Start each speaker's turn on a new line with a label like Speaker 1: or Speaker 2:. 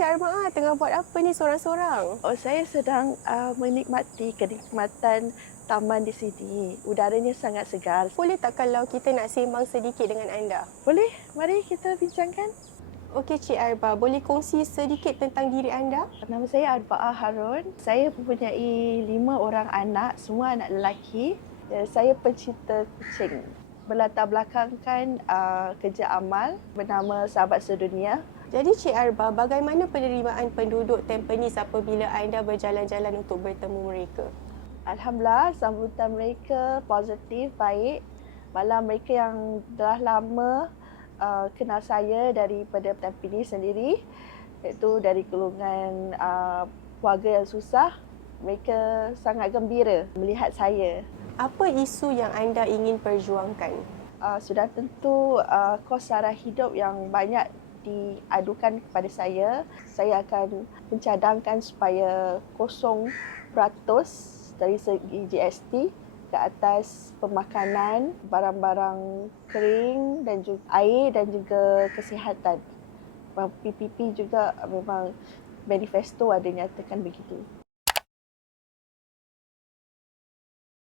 Speaker 1: Cik Armaah tengah buat apa ni seorang-seorang?
Speaker 2: Oh, saya sedang uh, menikmati kenikmatan taman di sini. Udaranya sangat segar.
Speaker 1: Boleh tak kalau kita nak sembang sedikit dengan anda?
Speaker 2: Boleh? Mari kita bincangkan.
Speaker 1: Okey Cik Arba, boleh kongsi sedikit tentang diri anda?
Speaker 2: Nama saya Arba'ah Harun. Saya mempunyai lima orang anak, semua anak lelaki. Dan saya pencinta kucing. Berlatar belakangkan uh, kerja amal bernama Sahabat Sedunia.
Speaker 1: Jadi Cik Arba, bagaimana penerimaan penduduk Tampines apabila anda berjalan-jalan untuk bertemu mereka?
Speaker 2: Alhamdulillah, sambutan mereka positif, baik. Malah mereka yang dah lama uh, kenal saya daripada Tampines sendiri, iaitu dari golongan uh, keluarga yang susah, mereka sangat gembira melihat saya.
Speaker 1: Apa isu yang anda ingin perjuangkan?
Speaker 2: Uh, sudah tentu uh, kos sara hidup yang banyak diadukan kepada saya, saya akan mencadangkan supaya kosong peratus dari segi GST ke atas pemakanan, barang-barang kering dan juga air dan juga kesihatan. PPP juga memang manifesto ada nyatakan begitu.